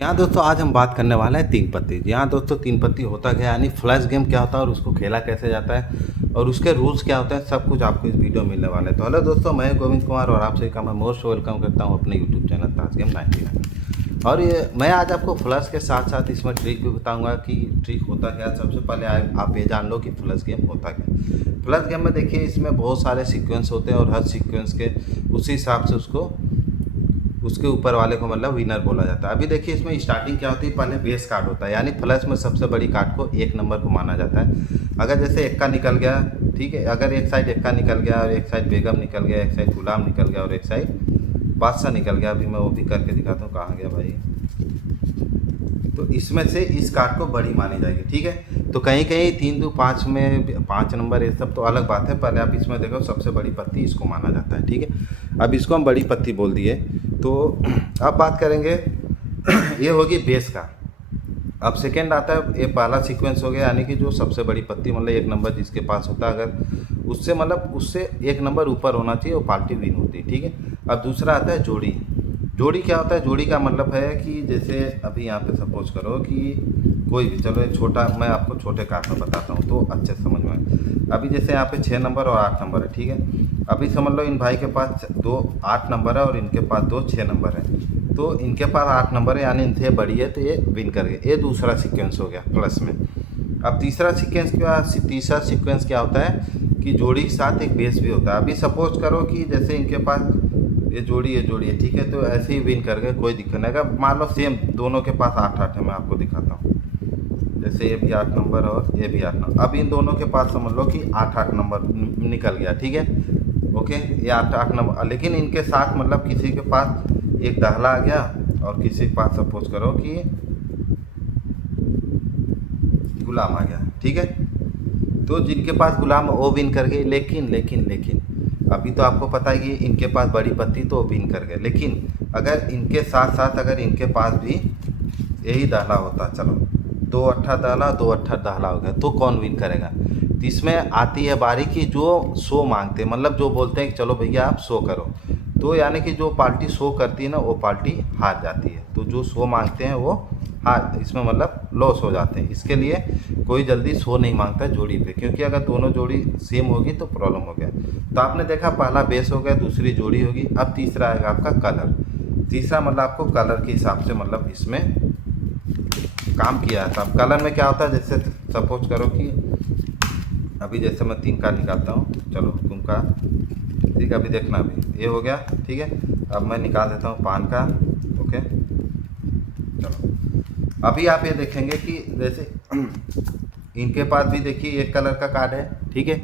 यहाँ दोस्तों आज हम बात करने वाले हैं तीन पत्ती। यहाँ दोस्तों तीन पत्ती होता क्या है, यानी फ्लैश गेम क्या होता है और उसको खेला कैसे जाता है और उसके रूल्स क्या होते हैं, सब कुछ आपको इस वीडियो में मिलने वाले हैं। तो हेलो दोस्तों, मैं गोविंद कुमार और आप सभी का मैं मोस्ट वेलकम करता हूँ अपने यूट्यूब चैनल ताज गेम 99। और ये मैं आज आपको फ्लैश के साथ साथ इसमें ट्रिक भी बताऊँगा कि ट्रिक होता क्या। सबसे पहले आप ये जान लो कि फ्लैश गेम होता क्या। फ्लैश गेम में देखिए इसमें बहुत सारे सीक्वेंस होते हैं और हर सीक्वेंस के उसी हिसाब से उसके ऊपर वाले को मतलब विनर बोला जाता है। अभी देखिए इसमें स्टार्टिंग क्या होती है, पहले बेस कार्ड होता है, यानी फ्लैश में सबसे बड़ी कार्ड को एक नंबर को माना जाता है। अगर जैसे एक्का निकल गया, ठीक है, अगर एक साइड एक्का निकल गया और एक साइड बेगम निकल गया, एक साइड गुलाम निकल गया और एक साइड बादशाह निकल गया, अभी मैं वो भी करके दिखाता हूँ, कहाँ गया भाई। तो इसमें से इस कार्ड को बड़ी मानी जाएगी, ठीक है। तो कहीं कहीं 3 2 5 में 5 नंबर ये सब तो अलग बात है, पहले आप इसमें देखो सबसे बड़ी पत्ती इसको माना जाता है, ठीक है। अब इसको हम बड़ी पत्ती बोल दिए। तो अब बात करेंगे ये होगी बेस का। अब सेकेंड आता है, ये पहला सीक्वेंस हो गया, यानी कि जो सबसे बड़ी पत्ती मतलब एक नंबर जिसके पास होता है, अगर उससे मतलब उससे एक नंबर ऊपर होना चाहिए वो पार्टी विन होती है, ठीक है। अब दूसरा आता है जोड़ी। जोड़ी क्या होता है, जोड़ी का मतलब है कि जैसे अभी यहाँ पे सपोज करो कि कोई भी, चलो एक छोटा, मैं आपको छोटे कार्ड में बताता हूँ तो अच्छे से समझ में आए। अभी जैसे यहाँ पे 6 नंबर और 8 नंबर है, ठीक है। अभी समझ लो इन भाई के पास 8 नंबर है और इनके पास 6 नंबर है। तो इनके पास 8 नंबर है, यानी इनसे बड़ी है, तो ये विन कर गए। ये दूसरा सीक्वेंस हो गया प्लस में। अब तीसरा सीक्वेंस क्या होता है कि जोड़ी के साथ एक बेस भी होता है। अभी सपोज करो कि जैसे इनके पास ये जोड़ी है, ठीक है, तो ऐसे ही विन कर गए, कोई दिक्कत नहीं। अगर मान लो सेम दोनों के पास 8 है, मैं आपको दिखाता हूँ। जैसे ये भी 8 नंबर और ये भी 8 नंबर, अब इन दोनों के पास समझ लो कि 8 नंबर निकल गया, ठीक है। ओके, ये 8 नंबर, लेकिन इनके साथ मतलब किसी के पास एक दाहला आ गया और किसी के पास सपोज करो कि गुलाम आ गया, ठीक है। तो जिनके पास गुलाम वो विन कर गए, लेकिन लेकिन लेकिन अभी तो आपको पता है कि इनके पास बड़ी पत्ती तो विन कर गए, लेकिन अगर इनके साथ साथ अगर इनके पास भी यही दाहला होता, चलो 2 अट्ठा दाहला 2 अट्ठा दाहला हो गया, तो कौन विन करेगा। तो इसमें आती है बारी की जो 100 मांगते हैं, मतलब जो बोलते हैं कि चलो भैया आप 100 करो, तो यानी कि जो पार्टी 100 करती है ना वो पार्टी हार जाती है। तो जो 100 मांगते हैं वो हार, इसमें मतलब लॉस हो जाते हैं। इसके लिए कोई जल्दी 100 नहीं मांगता जोड़ी पे, क्योंकि अगर दोनों जोड़ी सेम होगी तो प्रॉब्लम हो गया। तो आपने देखा पहला बेस हो गया, दूसरी जोड़ी होगी। अब तीसरा आएगा आपका कलर। तीसरा मतलब आपको कलर के हिसाब से मतलब इसमें काम किया है। अब कलर में क्या होता है, जैसे सपोज करो कि अभी जैसे मैं 3 का निकालता हूँ, चलो हुकुम का, ठीक है। अभी देखना, अभी ये हो गया, ठीक है। अब मैं निकाल देता हूँ पान का, ओके। चलो अभी आप ये देखेंगे कि जैसे इनके पास भी देखिए एक कलर का कार्ड है, ठीक है।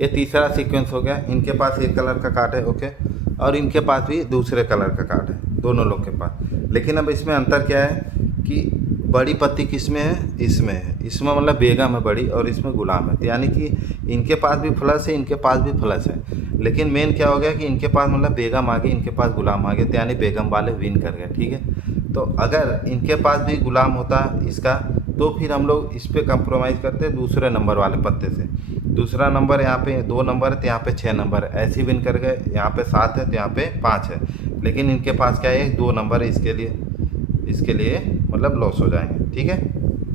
ये तीसरा सीक्वेंस हो गया, इनके पास एक कलर का कार्ड है, ओके। और इनके पास भी दूसरे कलर का कार्ड है, दोनों लोग के पास। लेकिन अब इसमें अंतर क्या है कि बड़ी पत्ती किस में है, इसमें है। इसमें मतलब बेगम है बड़ी और इसमें गुलाम है, तो यानी कि इनके पास भी फ्लश है, इनके पास भी फ्लश है। लेकिन मेन क्या हो गया कि इनके पास मतलब बेगम आ गई, इनके पास गुलाम आ गए, तो यानी बेगम वाले विन कर गए, ठीक है। तो अगर इनके पास भी गुलाम होता इसका, तो फिर हम लोग इस पर कंप्रोमाइज़ करते दूसरे नंबर वाले पत्ते से। दूसरा नंबर यहाँ पे 2 नंबर है तो यहाँ पे 6 नंबर है, ऐसे विन कर गए। यहाँ पे 7 है तो यहाँ पे 5 है, लेकिन इनके पास क्या है 2 नंबर है, इसके लिए मतलब लॉस हो जाएंगे, ठीक है।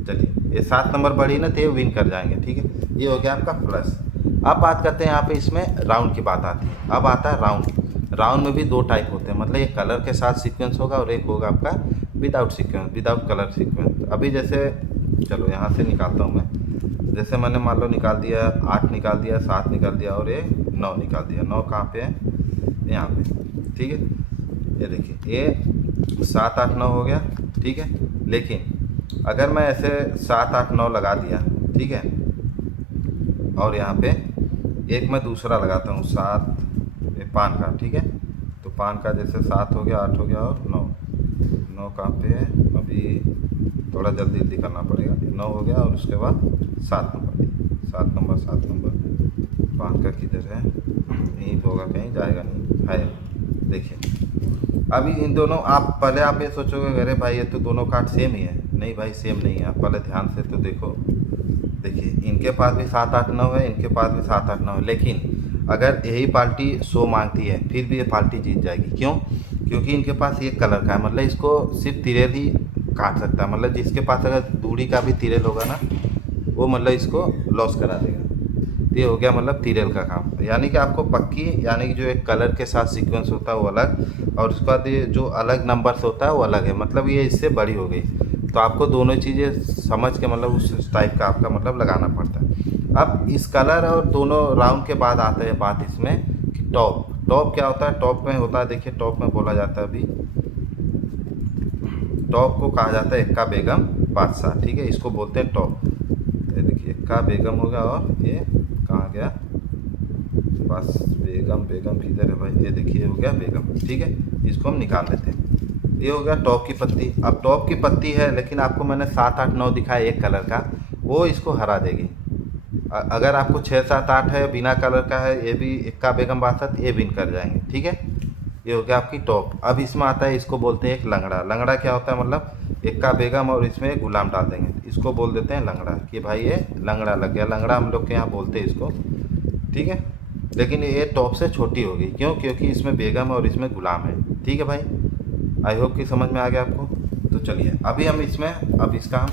चलिए ये 7 नंबर बढ़ी ना तो ये विन कर जाएंगे, ठीक है। ये हो गया आपका प्लस। अब बात करते हैं यहाँ पे, इसमें राउंड की बात आती है। अब आता है राउंड। राउंड में भी 2 टाइप होते हैं, मतलब एक कलर के साथ सीक्वेंस होगा और एक होगा आपका without sequence, without colour sequence. अभी जैसे चलो यहाँ से निकालता हूँ मैं। जैसे मैंने मान लो निकाल दिया 8 निकाल दिया, 7 निकाल दिया और ये 9 निकाल दिया। 9 कहाँ पे है, यहाँ पे, ठीक है। ये देखिए ये 7 8 9 हो गया, ठीक है। लेकिन अगर मैं ऐसे 7 8 9 लगा दिया, ठीक है, और यहाँ पे एक मैं दूसरा लगाता हूँ 7, ये पान का, ठीक है। तो पान का जैसे 7 हो गया, 8 हो गया और 9। 9 कहाँ पे है, अभी थोड़ा जल्दी जल्दी करना पड़ेगा। 9 हो गया और उसके बाद 7 नंबर, 7 नंबर 7 नंबर। पान का किधर है, यहीं होगा, कहीं जाएगा नहीं है। देखिए अभी इन दोनों, आप पहले आप ये सोचोगे अरे भाई ये तो दोनों कार्ड सेम ही है। नहीं भाई सेम नहीं है, आप पहले ध्यान से तो देखो। देखिए इनके पास भी 7 8 9 है, इनके पास भी 7 8 9 है, लेकिन अगर यही पार्टी 100 मांगती है फिर भी ये पार्टी जीत जाएगी। क्यों? क्योंकि इनके पास एक कलर का है, मतलब इसको सिर्फ तिरेल ही काट सकता है। मतलब जिसके पास अगर दूरी का भी तिरेल होगा ना, वो मतलब इसको लॉस करा देगा। तो ये हो गया मतलब तिरेल का काम। यानी कि आपको पक्की, यानी कि जो एक कलर के साथ सीक्वेंस होता है वो अलग, और उसके बाद ये जो अलग नंबर्स होता है वो अलग है। मतलब ये इससे बड़ी हो गई। तो आपको दोनों चीज़ें समझ के मतलब उस टाइप का आपका मतलब लगाना पड़ता है। अब इस कलर और दोनों राउंड के बाद आता है बात इसमें कि टॉप। टॉप क्या होता है? टॉप में होता है, देखिए टॉप में बोला जाता है, अभी टॉप को कहा जाता है एक्का बेगम बादशाह। ठीक है, इसको बोलते हैं टॉप। ये देखिए एक्का बेगम होगा, और ये कहाँ गया? बस बेगम, बेगम किधर है भाई? ये देखिए हो गया बेगम। ठीक है, इसको हम निकाल लेते हैं। ये हो गया टॉप की पत्ती। अब टॉप की पत्ती है, लेकिन आपको मैंने 7 8 9 दिखाया एक कलर का, वो इसको हरा देगी। अगर आपको 6 7 8 है बिना कलर का है, ये भी एक्का बेगम बादशाह, ये विन कर जाएंगे। ठीक है, ये हो गया आपकी टॉप। अब इसमें आता है, इसको बोलते हैं एक लंगड़ा। लंगड़ा क्या होता है? मतलब एक्का बेगम और इसमें गुलाम डाल देंगे, इसको बोल देते हैं लंगड़ा, कि भाई ये लंगड़ा लग गया। लंगड़ा हम लोग के यहाँ बोलते हैं इसको। ठीक है, लेकिन ये टॉप से छोटी होगी, क्यों? क्योंकि इसमें बेगम है और इसमें गुलाम है। ठीक है भाई, आई होप कि समझ में आ गया आपको। तो चलिए अभी हम इसमें, अब इसका हम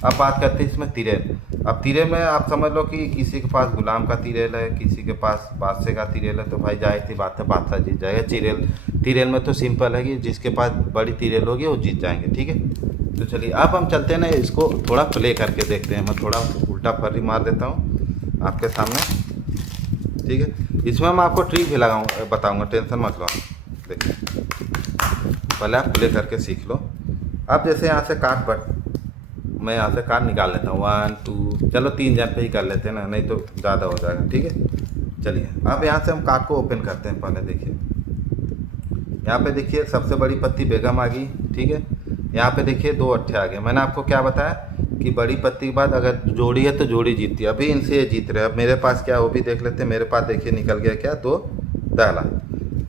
अब बात करते हैं इसमें तिरेल। अब तिरेल में आप समझ लो कि किसी के पास गुलाम का तिरेल है, किसी के पास बादशाह का तिरेल है, तो भाई जाहिर सी बात है बादशाह जीत जाएगा। तिरेल तिरेल में तो सिंपल है कि जिसके पास बड़ी तिरेल होगी वो जीत जाएंगे। ठीक है, तो चलिए अब हम चलते हैं ना, इसको थोड़ा प्ले करके देखते हैं। मैं थोड़ा उल्टा फर्री मार देता हूँ आपके सामने। ठीक है, इसमें मैं आपको ट्रिक भी बताऊँगा, टेंशन मत लो। देखिए पहले आप प्ले करके सीख लो। अब जैसे यहाँ से कार्ड बट, मैं यहाँ से कार्ड निकाल लेता हूँ 1 2, चलो 3 जन पे ही कर लेते हैं ना, नहीं तो ज़्यादा हो जाएगा। ठीक है, चलिए अब यहाँ से हम कार्ड को ओपन करते हैं। पहले देखिए यहाँ पे देखिए सबसे बड़ी पत्ती बेगम आ गई। ठीक है, यहाँ पे देखिए 2 अट्ठे आ गए। मैंने आपको क्या बताया कि बड़ी पत्ती के बाद अगर जोड़ी है तो जोड़ी जीतती है। अभी इनसे ये जीत रहे हैं। अब मेरे पास क्या, वो भी देख लेते हैं। मेरे पास देखिए निकल गया क्या, 2 दाला।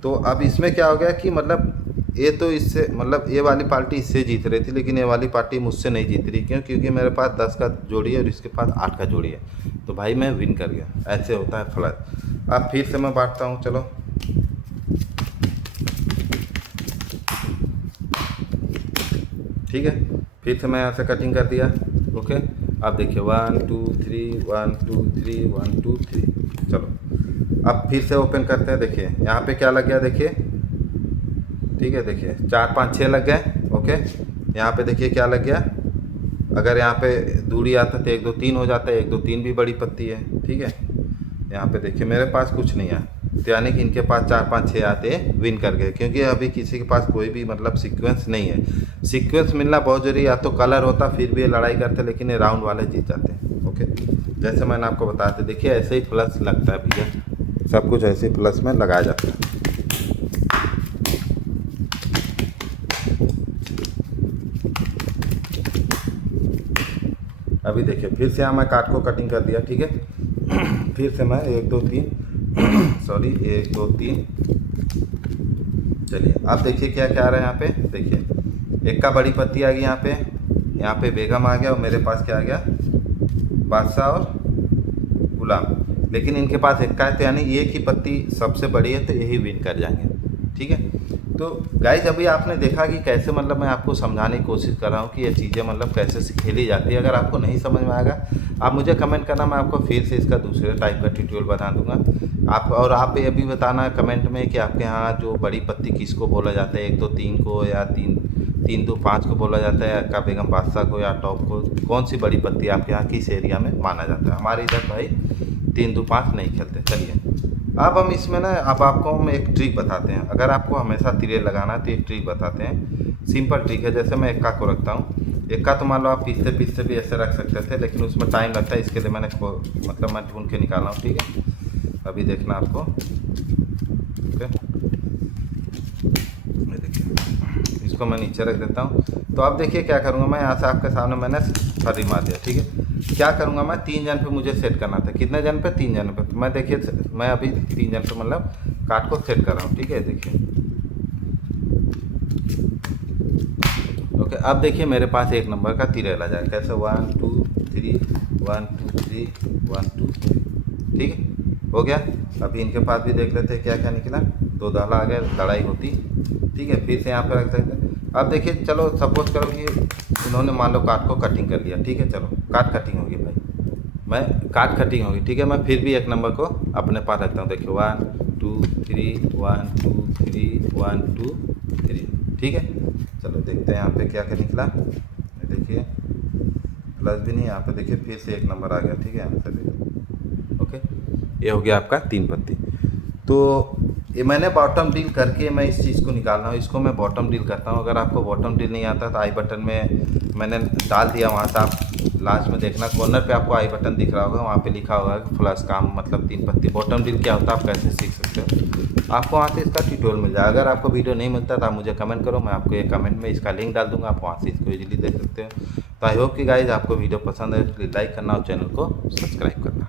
तो अब इसमें क्या हो गया कि मतलब ये तो इससे, मतलब ये वाली पार्टी इससे जीत रही थी, लेकिन ये वाली पार्टी मुझसे नहीं जीत रही। क्यों? क्योंकि मेरे पास 10 का जोड़ी है और इसके पास 8 का जोड़ी है। तो भाई मैं विन कर गया। ऐसे होता है फ्लैट। अब फिर से मैं बांटता हूँ, चलो। ठीक है, फिर से मैं यहाँ से कटिंग कर दिया। ओके, अब देखिए 1 2 3 1 2 3 1 2 3। चलो अब फिर से ओपन करते हैं। देखिए यहाँ पे क्या लग गया, देखिए। ठीक है, देखिए 4 5 6 लग गए। ओके, यहाँ पे देखिए क्या लग गया। अगर यहाँ पे दूरी आता तो 1 2 3 हो जाता है। 1 2 3 भी बड़ी पत्ती है। ठीक है, यहाँ पे देखिए मेरे पास कुछ नहीं है, तो यानी कि इनके पास 4 5 6 आते विन कर गए। क्योंकि अभी किसी के पास कोई भी मतलब सीक्वेंस नहीं है। सीक्वेंस मिलना बहुत जरूरी। या तो कलर होता फिर भी ये लड़ाई करते, लेकिन ये राउंड वाले जीत जाते हैं। ओके, जैसे मैंने आपको बताया था, देखिए ऐसे ही प्लस लगता है भैया, सब कुछ ऐसे ही प्लस में लगाया जाता है। अभी देखिए फिर से यहाँ मैं कार्ड को कटिंग कर दिया। ठीक है, फिर से मैं 1 2 3 सॉरी 1 2 3। चलिए अब देखिए क्या क्या आ रहा है यहाँ पे। देखिए एक का बड़ी पत्ती आ गई यहाँ पे बेगम आ गया, और मेरे पास क्या आ गया, बादशाह और गुलाम। लेकिन इनके पास एक का है, तो यानी एक ही पत्ती सबसे बड़ी है, तो यही विन कर जाएंगे। ठीक है, तो गाइज अभी आपने देखा कि कैसे मतलब मैं आपको समझाने की कोशिश कर रहा हूँ कि ये चीज़ें मतलब कैसे खेली जाती है। अगर आपको नहीं समझ में आएगा आप मुझे कमेंट करना, मैं आपको फिर से इसका दूसरे टाइप का ट्यूटोरियल बना दूंगा। आप ये भी बताना कमेंट में कि आपके यहाँ जो बड़ी पत्ती किसको बोला जाता है, 1 2 3 को, या 3 2 5 को बोला जाता है, अक्का बेगम बादशाह को, या टॉप को। कौन सी बड़ी पत्ती आपके यहाँ किस एरिया में माना जाता है? हमारे इधर भाई 3 2 5 नहीं खेलते। चलिए अब हम इसमें ना, अब आपको हम एक ट्रिक बताते हैं। अगर आपको हमेशा तिरेल लगाना है तो एक ट्रिक बताते हैं, सिंपल ट्रिक है। जैसे मैं एक्का को रखता हूँ, एक्का तो मान लो आप पीसते पीसते भी ऐसे रख सकते थे, लेकिन उसमें टाइम लगता है। इसके लिए मैंने मतलब मैं ढूंढ के निकाला हूँ। ठीक है, अभी देखना आपको। ओके, देखिए इसको मैं नीचे रख देता हूँ। तो अब देखिए क्या करूँगा मैं, यहाँ से आपके सामने मैंने फर्री मार दिया। ठीक है, क्या करूँगा मैं, 3 जन पे मुझे सेट करना था। कितने जन पे? 3 जन पे। तो मैं देखिए मैं अभी 3 जन पे मतलब कार्ड को सेट कर रहा हूँ। ठीक है, देखिए ओके, अब देखिए मेरे पास 1 नंबर का तिरेल आ जाए। कैसे? 1 2 3 1 2 3 1 2 3। ठीक है, हो गया। अभी इनके पास भी देख लेते हैं क्या क्या निकला। 2 दाला आ गया, लड़ाई होती। ठीक है, फिर से यहाँ पे रख सकते हैं। अब देखिए, चलो सपोज करो कि इन्होंने मान लो कार्ड को कटिंग कर लिया, ठीक है, चलो कार्ड कटिंग होगी भाई, मैं कार्ड कटिंग होगी, ठीक है, मैं फिर भी एक नंबर को अपने पास रखता हूँ। देखिए 1 2 3 1 2 3 1 2 3, ठीक है। चलो देखते हैं यहाँ पे क्या क्या निकला। देखिए प्लस भी नहीं, यहाँ पे देखिए फिर से एक नंबर आ गया, ठीक है, यहाँ से देखिए। ओके, ये हो गया आपका 3 पत्ती। तो ये मैंने बॉटम डील करके मैं इस चीज़ को निकाल रहा हूँ, इसको मैं बॉटम डील करता हूँ। अगर आपको बॉटम डील नहीं आता तो आई बटन में मैंने डाल दिया, वहाँ से आप लास्ट में देखना, कॉर्नर पे आपको आई बटन दिख रहा होगा, वहाँ पे लिखा होगा कि फ्लश काम मतलब 3 पत्ती। बॉटम डील क्या होता है, आप कैसे सीख सकते हो, आपको वहाँ से इसका ट्यूटोरियल मिल जाएगा। अगर आपको वीडियो नहीं मिलता तो आप मुझे कमेंट करो, मैं आपको ये कमेंट में इसका लिंक डाल दूँगा, आप वहाँ से इसको ईजिली देख सकते हो। तो आई होप कि गाइज़ आपको वीडियो पसंद है, तो लाइक करना और चैनल को सब्सक्राइब करना।